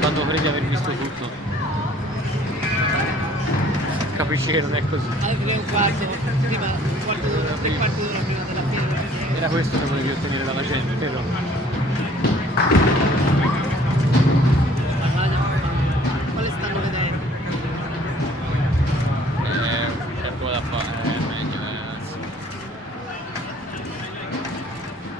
quando credi di aver visto tutto. Capisci che non è così. Alle 3 e un quarto, prima, un quarto d'ora, 3 quarti d'ora prima della fine. Era questo che volevi ottenere dalla gente, vero?